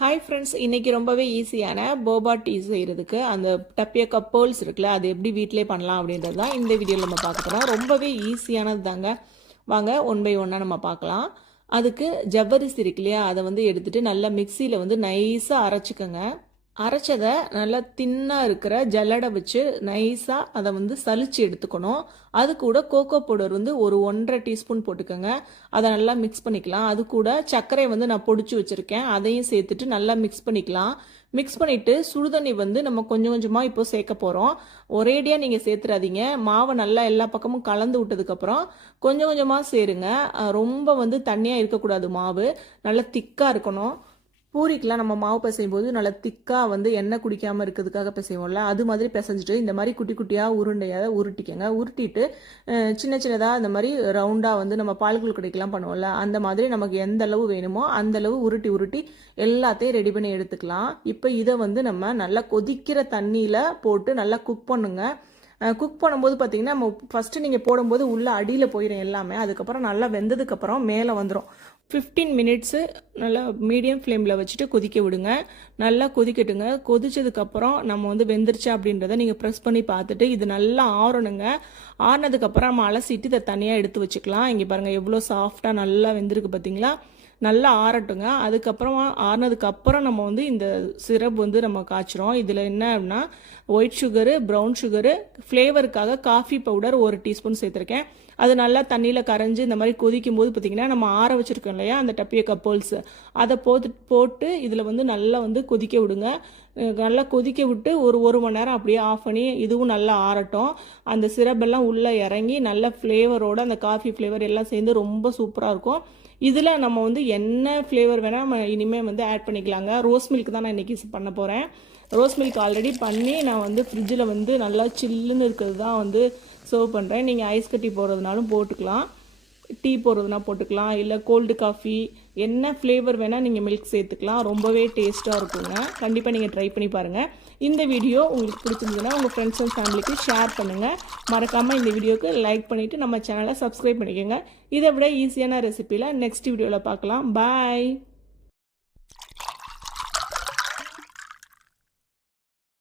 Hi friends, இன்றைக்கி ரொம்பவே ஈஸியான போபா டீ செய்கிறதுக்கு அந்த டப்பியோக்கா பேர்ல்ஸ் இருக்குல்ல, அது எப்படி வீட்டிலே பண்ணலாம் அப்படின்றது தான் இந்த வீடியோவில் நம்ம பார்க்க போகிறோம். ரொம்பவே ஈஸியானது தாங்க. வாங்க ஒன் பை ஒன்னாக நம்ம பார்க்கலாம். அதுக்கு ஜவ்வரிசி இருக்கு இல்லையா, அதை வந்து எடுத்துகிட்டு நல்லா மிக்சியில் வந்து நைஸாக அரைச்சிக்கோங்க. அரைச்சதை நல்லா தின்னாக இருக்கிற ஜல்லடை வச்சு நைஸாக அதை வந்து சலிச்சு எடுத்துக்கணும். அது கூட கோகோ பவுடர் வந்து ஒரு 1.5 டீஸ்பூன் போட்டுக்கோங்க. அதை நல்லா மிக்ஸ் பண்ணிக்கலாம். அது கூட சர்க்கரை வந்து நான் பொடிச்சு வச்சுருக்கேன், அதையும் சேர்த்துட்டு நல்லா மிக்ஸ் பண்ணிக்கலாம். மிக்ஸ் பண்ணிவிட்டு சுடுதண்ணி வந்து நம்ம கொஞ்சம் கொஞ்சமாக இப்போ சேர்க்க போகிறோம். ஒரேடியாக நீங்கள் சேர்த்துறாதீங்க. மாவை நல்லா எல்லா பக்கமும் கலந்து விட்டதுக்கப்புறம் கொஞ்சம் கொஞ்சமாக சேருங்க. ரொம்ப வந்து தண்ணியாக இருக்கக்கூடாது, மாவு நல்லா திக்காக இருக்கணும். பூரிக்கெலாம் நம்ம மாவு பிசையும் போது நல்லா திக்காக வந்து எண்ணெய் குடிக்காமல் இருக்கிறதுக்காக பிசைவோம்ல, அது மாதிரி பிசைஞ்சிட்டு இந்த மாதிரி குட்டி குட்டியாக உருண்டையாக உருட்டிக்கங்க. உருட்டிட்டு சின்ன சின்னதாக இந்த மாதிரி ரவுண்டாக வந்து நம்ம பால்குள் கடைக்கெலாம் பண்ணுவோம்ல, அந்த மாதிரி நமக்கு எந்த அளவு வேணுமோ அந்த அளவு உருட்டி உருட்டி எல்லாத்தையும் ரெடி பண்ணி எடுத்துக்கலாம். இப்போ இதை வந்து நம்ம நல்லா கொதிக்கிற தண்ணியில் போட்டு நல்லா குக் பண்ணுங்க. குக் பண்ணும்போது பார்த்தீங்கன்னா நம்ம ஃபஸ்ட்டு நீங்கள் போடும்போது உள்ளே அடியில் போயிடும் எல்லாமே. அதுக்கப்புறம் நல்லா வெந்ததுக்கப்புறம் மேலே வந்துடும். 15 மினிட்ஸு நல்லா மீடியம் ஃப்ளேமில் வச்சுட்டு கொதிக்க விடுங்க. நல்லா கொதிக்கட்டுங்க. கொதிச்சதுக்கப்புறம் நம்ம வந்து வெந்துருச்சா அப்படின்றத நீங்கள் ப்ரெஸ் பண்ணி பார்த்துட்டு இது நல்லா ஆறணுங்க. ஆறினதுக்கப்புறம் நம்ம அலசிட்டு இதை தனியாக எடுத்து வச்சுக்கலாம். இங்கே பாருங்கள் எவ்வளோ சாஃப்டாக நல்லா வெந்திருக்கு பார்த்தீங்களா. நல்லா ஆறட்டுங்க. அதுக்கப்புறமா ஆறினதுக்கப்புறம் நம்ம வந்து இந்த சிரப் வந்து நம்ம காய்ச்சிரும். இதில் என்ன அப்படின்னா ஒயிட் சுகரு, ப்ரௌன் சுகரு, ஃப்ளேவருக்காக காஃபி பவுடர் 1 டீஸ்பூன் சேர்த்துருக்கேன். அது நல்லா தண்ணியில் கரைஞ்சி இந்த மாதிரி கொதிக்கும் போது பார்த்திங்கன்னா நம்ம ஆற வச்சுருக்கோம் இல்லையா அந்த டப்பியோக்கா பேர்ல்ஸ், அதை போட்டு இதில் வந்து நல்லா வந்து கொதிக்க விடுங்க. நல்லா கொதிக்க விட்டு ஒரு மணி நேரம் அப்படியே ஆஃப் பண்ணி இதுவும் நல்லா ஆறட்டும். அந்த சிரப்பெல்லாம் உள்ளே இறங்கி நல்ல ஃப்ளேவரோட அந்த காஃபி ஃப்ளேவர் எல்லாம் சேர்ந்து ரொம்ப சூப்பராக இருக்கும். இதில் நம்ம வந்து என்ன ஃப்ளேவர் வேணால் நம்ம இனிமேல் வந்து ஆட் பண்ணிக்கலாங்க. ரோஸ் மில்க் தான் நான் இன்றைக்கி பண்ண போகிறேன். ரோஸ் மில்க் ஆல்ரெடி பண்ணி நான் வந்து ஃப்ரிட்ஜில் வந்து நல்லா சில்லுன்னு இருக்கிறது தான் வந்து சர்வ் பண்ணுறேன். நீங்கள் ஐஸ் கட்டி போடுறதுனாலும் போட்டுக்கலாம், டீ போடுறதுனா போட்டுக்கலாம், இல்லை கோல்டு காஃபி என்ன ஃப்ளேவர் வேணால் நீங்கள் மில்க் சேர்த்துக்கலாம். ரொம்பவே டேஸ்ட்டாக இருக்குங்க. கண்டிப்பாக நீங்கள் ட்ரை பண்ணி பாருங்கள். இந்த வீடியோ உங்களுக்கு பிடிச்சிருந்ததுன்னா உங்கள் ஃப்ரெண்ட்ஸ் அண்ட் ஃபேமிலிக்கு ஷேர் பண்ணுங்கள். மறக்காமல் இந்த வீடியோக்கு லைக் பண்ணிவிட்டு நம்ம சேனலை சப்ஸ்கிரைப் பண்ணிக்கோங்க. இதை விட ஈஸியான ரெசிபியில் நெக்ஸ்ட் வீடியோவில் பார்க்கலாம். பாய்.